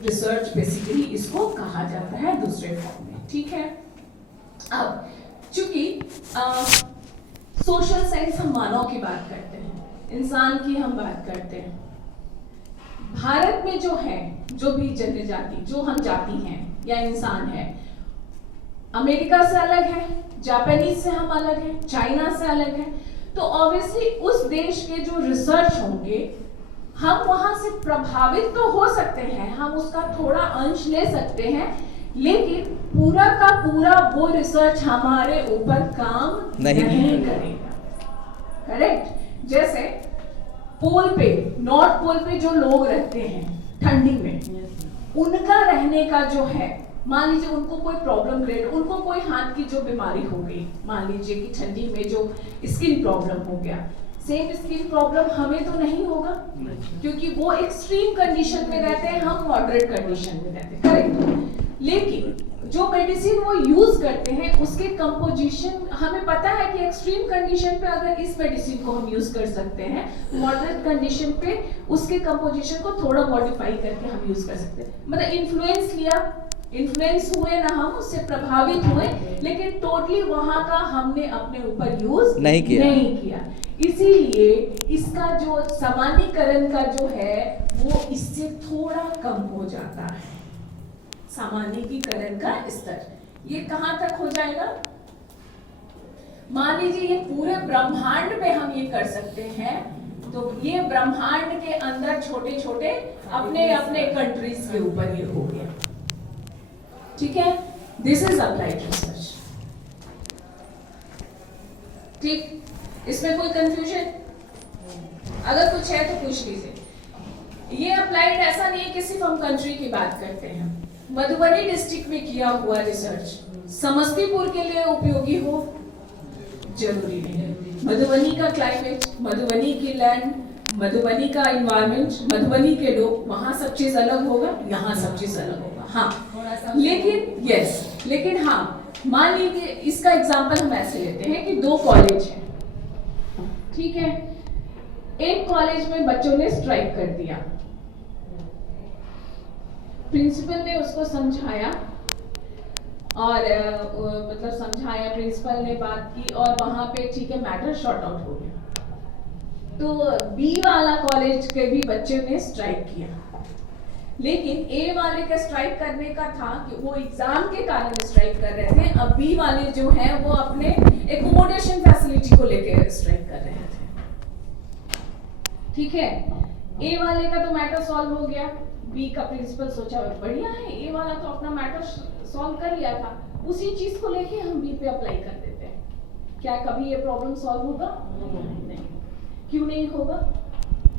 Research basically इसको कहा जाता है दूसरे फॉर्म में, ठीक है। अब चूंकि सोशल साइंस हम मानव की बात करते हैं, इंसान की हम बात करते हैं। भारत में जो है, जो भी जनजाति, जो हम जाति हैं या इंसान है, अमेरिका से अलग है, जापानीज से हम अलग हैं, चाइना से अलग है। तो ऑब्वियसली उस देश के जो रिसर्च होंगे, हम वहां से प्रभावित तो हो सकते हैं, हम उसका थोड़ा अंश ले सकते हैं, लेकिन पूरा का पूरा वो रिसर्च हमारे ऊपर काम नहीं करेगा। करेक्ट। जैसे पोल पे, नॉर्थ पोल पे जो लोग रहते हैं ठंडी में, उनका रहने का जो है, मान लीजिए उनको कोई प्रॉब्लम क्रिएट, उनको कोई हाथ की जो बीमारी हो गई, मान लीजिए कि ठंडी में जो स्किन प्रॉब्लम हो गया, सेम स्किन प्रॉब्लम हमें तो नहीं होगा, क्योंकि वो एक्सट्रीम कंडीशन में रहते हैं, हम मॉडरेट कंडीशन में रहते हैं। करेक्ट। लेकिन जो मेडिसिन वो यूज करते हैं, उसके कंपोजिशन हमें पता है कि एक्सट्रीम कंडीशन पे अगर इस मेडिसिन को हम यूज कर सकते हैं, मॉडरेट कंडीशन पे उसके कंपोजिशन को थोड़ा मॉडिफाई करके हम यूज कर सकते हैं। मतलब इन्फ्लुएंस लिया, इन्फ्लुएंस हुए ना, हम उससे प्रभावित हुए, लेकिन टोटली वहां का हमने अपने ऊपर यूज नहीं किया। इसीलिए इसका जो सामान्यीकरण का जो है वो इससे थोड़ा कम हो जाता है। सामान्यीकरण का स्तर ये कहां तक हो जाएगा? मान लीजिए ये पूरे ब्रह्मांड में हम ये कर सकते हैं, तो ये ब्रह्मांड के अंदर छोटे छोटे अपने अपने कंट्रीज के ऊपर ये हो गया, ठीक है। This is applied research. ठीक, इसमें कोई कंफ्यूजन? अगर कुछ है तो पूछ लीजिए। ये अप्लाइड ऐसा नहीं है कि सिर्फ हम कंट्री की बात करते हैं। मधुबनी डिस्ट्रिक्ट में किया हुआ रिसर्च समस्तीपुर के लिए उपयोगी हो, जरूरी नहीं है। मधुबनी का क्लाइमेट, मधुबनी की लैंड, मधुबनी का एनवायरनमेंट, मधुबनी के लोग, वहां सब चीज अलग होगा, यहाँ सब चीज अलग होगा। हाँ, लेकिन हाँ, मान लीजिए इसका एग्जांपल हम ऐसे लेते हैं कि दो कॉलेज हैं, ठीक है। एक कॉलेज में बच्चों ने स्ट्राइक कर दिया, प्रिंसिपल ने उसको समझाया और मतलब समझाया, प्रिंसिपल ने बात की और वहां पे ठीक है मैटर शॉर्ट आउट हो गया। तो बी वाला कॉलेज के भी बच्चे ने स्ट्राइक किया, लेकिन ए वाले का स्ट्राइक करने का था कि वो एग्जाम के कारण स्ट्राइक कर रहे थे। अब बी वाले जो है वो अपने एकोमोडेशन फैसिलिटी को लेकर स्ट्राइक कर रहे थे, ठीक है। ए वाले का तो मैटर सॉल्व हो गया, बी का प्रिंसिपल सोचा बढ़िया है, ए वाला तो अपना मैटर सॉल्व कर लिया था, उसी चीज को लेके हम बी पे अप्लाई कर देते हैं। क्या कभी ये प्रॉब्लम सॉल्व होगा? नहीं। क्यों नहीं होगा?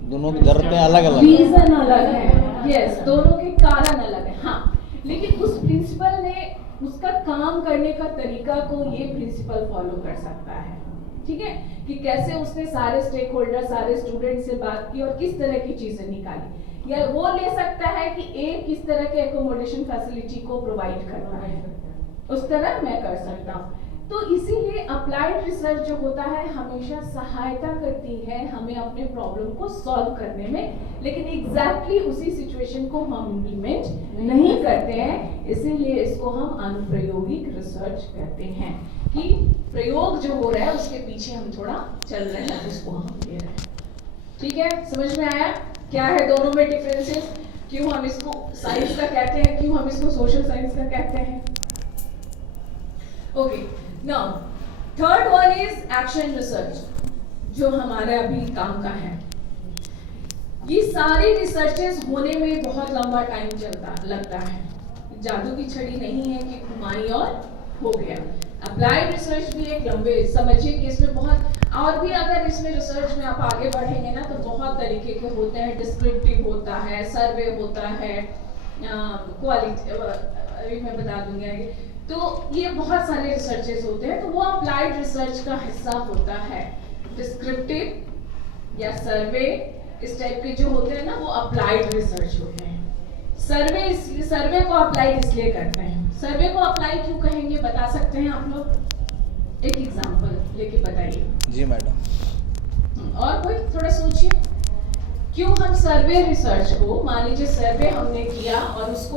दोनों की जरूरतें अलग अलग, रीजन अलग है। यस, दोनों के कारण अलग है। हाँ, लेकिन उस प्रिंसिपल ने उसका काम करने का तरीका को ये प्रिंसिपल फॉलो कर सकता है, ठीक है, कि कैसे उसने सारे स्टेक होल्डर, सारे स्टूडेंट से बात की और किस तरह की चीजें निकाली। या वो ले सकता है कि ए किस तरह के एकोमोडेशन फैसिलिटी को प्रोवाइड करना है, उस तरह मैं कर सकता हूँ। तो इसीलिए अप्लाइड रिसर्च जो होता है हमेशा सहायता करती है हमें अपने प्रॉब्लम को सॉल्व करने में, लेकिन एग्जैक्टली उसी सिचुएशन को हम इम्प्लीमेंट नहीं करते हैं। इसीलिए इसको हम अनुप्रयोगिक रिसर्च कहते हैं, कि प्रयोग जो हो रहा है उसके पीछे हम थोड़ा चल रहे हैं, उसको हम ले रहे हैं। ठीक है, समझ में आया क्या है दोनों में डिफरेंसेस? क्यों हम इसको साइंस का कहते हैं, क्यों हम इसको सोशल साइंस का कहते हैं? Okay, now third one is action research, जो हमारे अभी काम का है। ये सारी रिसर्चेस होने में बहुत लंबा टाइम लगता है, जादू की छड़ी नहीं है कि घुमाई और हो गया। अप्लाइड रिसर्च भी एक लंबे, समझिए कि इसमें बहुत, और भी अगर इसमें रिसर्च में आप आगे बढ़ेंगे ना तो बहुत तरीके के होते हैं। डिस्क्रिप्टिव होता है, सर्वे होता है, क्वालिटी अभी मैं बता दूंगी। तो ये बहुत सारे रिसर्चेस होते हैं, तो वो अप्लाइड रिसर्च का हिस्सा होता है। डिस्क्रिप्टिव या सर्वे इस टाइप के जो होते हैं ना, वो अप्लाइड रिसर्च होते हैं। सर्वे को अप्लाई इसलिए करते हैं। सर्वे को अप्लाई क्यों कहेंगे बता सकते हैं आप लोग? एक एग्जांपल लेके बताइए। जी मैडम। और कोई थोड़ा सोचिए, क्यों हम सर्वे रिसर्च को, मान लीजिए सर्वे हमने किया किया और उसको